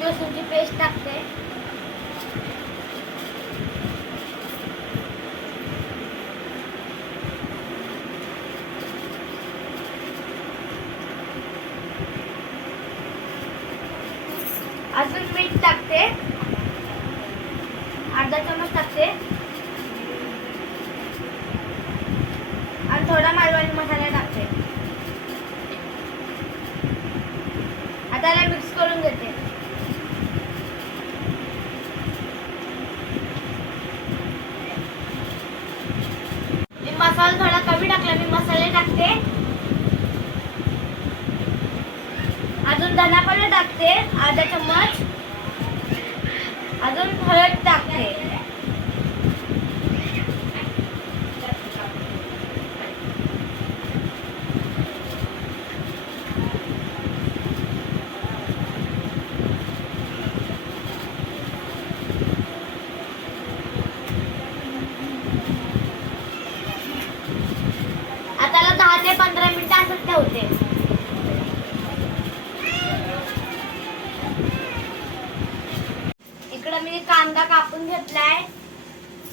अद्रक लसूणची पेस्ट टाकते. अजून मीठ टाकते, अर्धा चमच टाकते आणि थोडा मालवणी मसाला टाकते. आता याला मिक्स करून घेते. मी मसाला थोडा कमी टाकला, मी मसाले टाकते. अजून धना पावडर टाकते अर्धा चम्मच. अजून हळद टाकते. आता 10 ते 15 मिनिटं असंच ठेवते. इकडं मी कांदा कापून घेतलाय,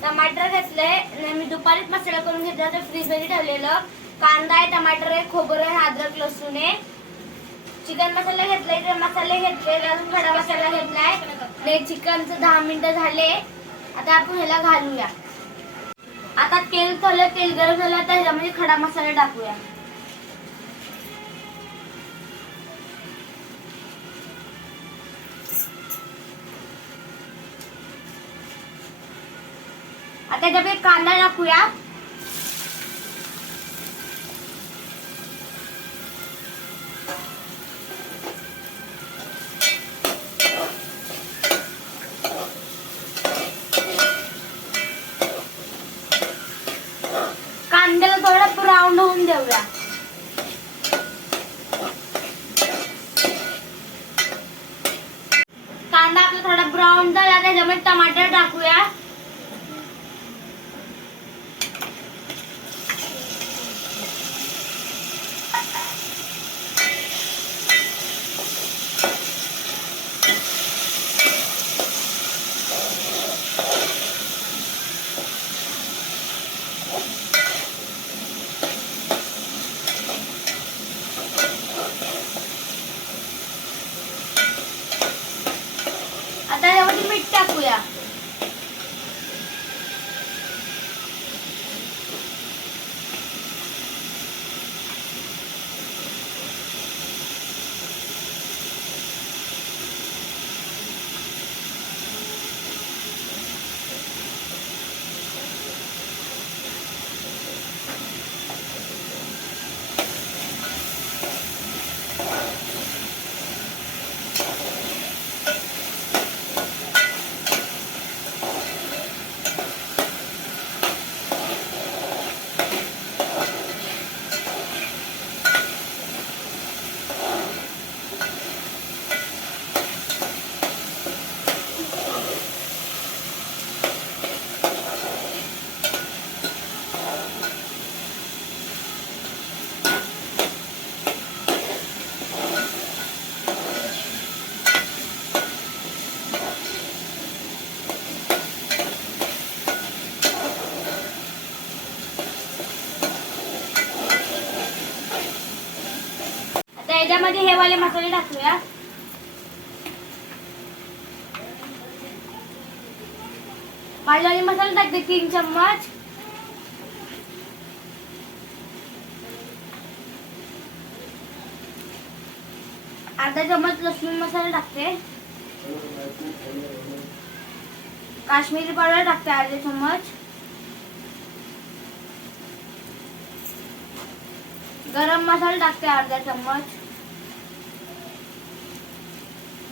टमाटर घेतलंय. मी दुपारीच मसाला करून घेतला, तर फ्रीज मध्ये ठेवलेलं. कांदा आहे, टमाटर आहे, खोबरं आहे, अद्रक लसूण आहे. चिकन मसाला घेतलाय, तर मसाले घेतले. अजून खडा मसाला घेतलाय. चिकनचं 10 मिनिटं झाले. आता आपण ह्याला घालूया. आता तेल गरम झालं, तर ह्याच्यामध्ये खडा मसाला टाकूया. आता त्याच्यामध्ये कांदा टाकूया. कांद्याला थोडा ब्राऊन होऊन देऊया. कांदा आपला थोडा ब्राऊन झाला, त्याच्यामध्ये टमाटर टाकूया. आता यामध्ये मीठ टाकूया. याच्यामध्ये हे वाले मसाले टाकूया. मालवणी मसाला टाकते 3 चम्मच. अर्धा चम्मच लसूण मसाला टाकते. काश्मीरी पावडर टाकते अर्धा चम्मच. गरम मसाला टाकते अर्धा चम्मच.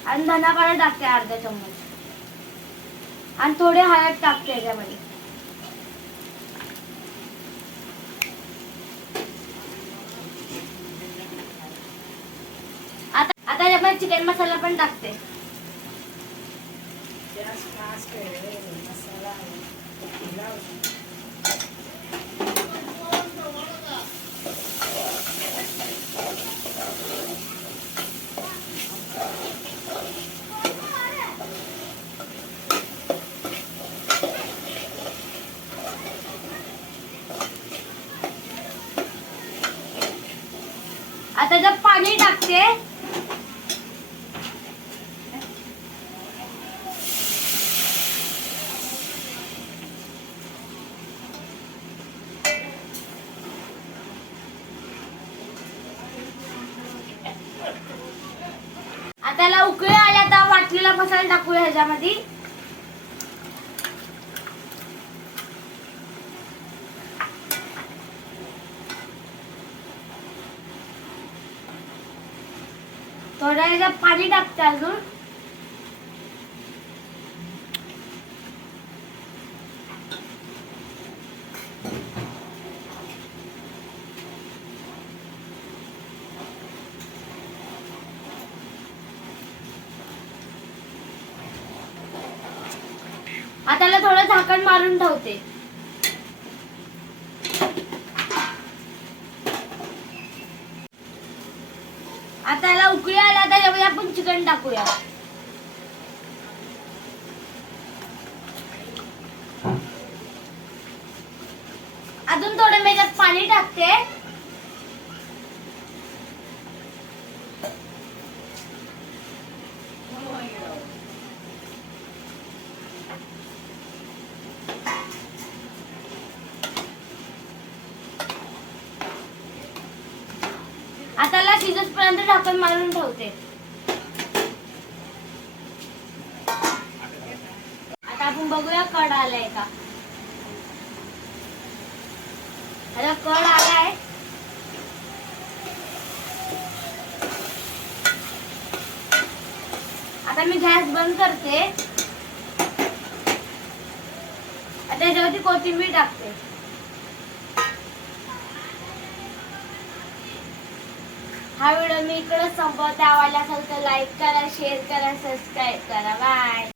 आणि धना पावडर टाकते अर्धा चम्मच. आणि थोडे हळद टाकते याच्यामध्ये. आता याच्यामध्ये चिकन मसाला पण टाकते. आता जर पाणी टाकते. आता याला उकळी आल्या तर वाटलेला मसाला टाकूया ह्याच्यामध्ये. थोडं ह्याच्यात पाणी टाकते अजून. आता याला थोडं झाकण मारून ठेवते. आता याला उकळी आल्या तर यावेळी आपण चिकन टाकूया. अजून थोडं मी याच्यात पाणी टाकते. आता याला शिजतपर्यंत झाकण मारून ठेवते. आता आपण बघूया कड आलाय का. आता कड आलाय. आता मी गॅस बंद करते. आता त्याच्यावरती कोथिंबीर टाकते. हा व्हिडिओ मी इकडे संपवते. आवडला असेल तर लाईक करा, शेअर करा, सबस्क्राईब करा. बाय.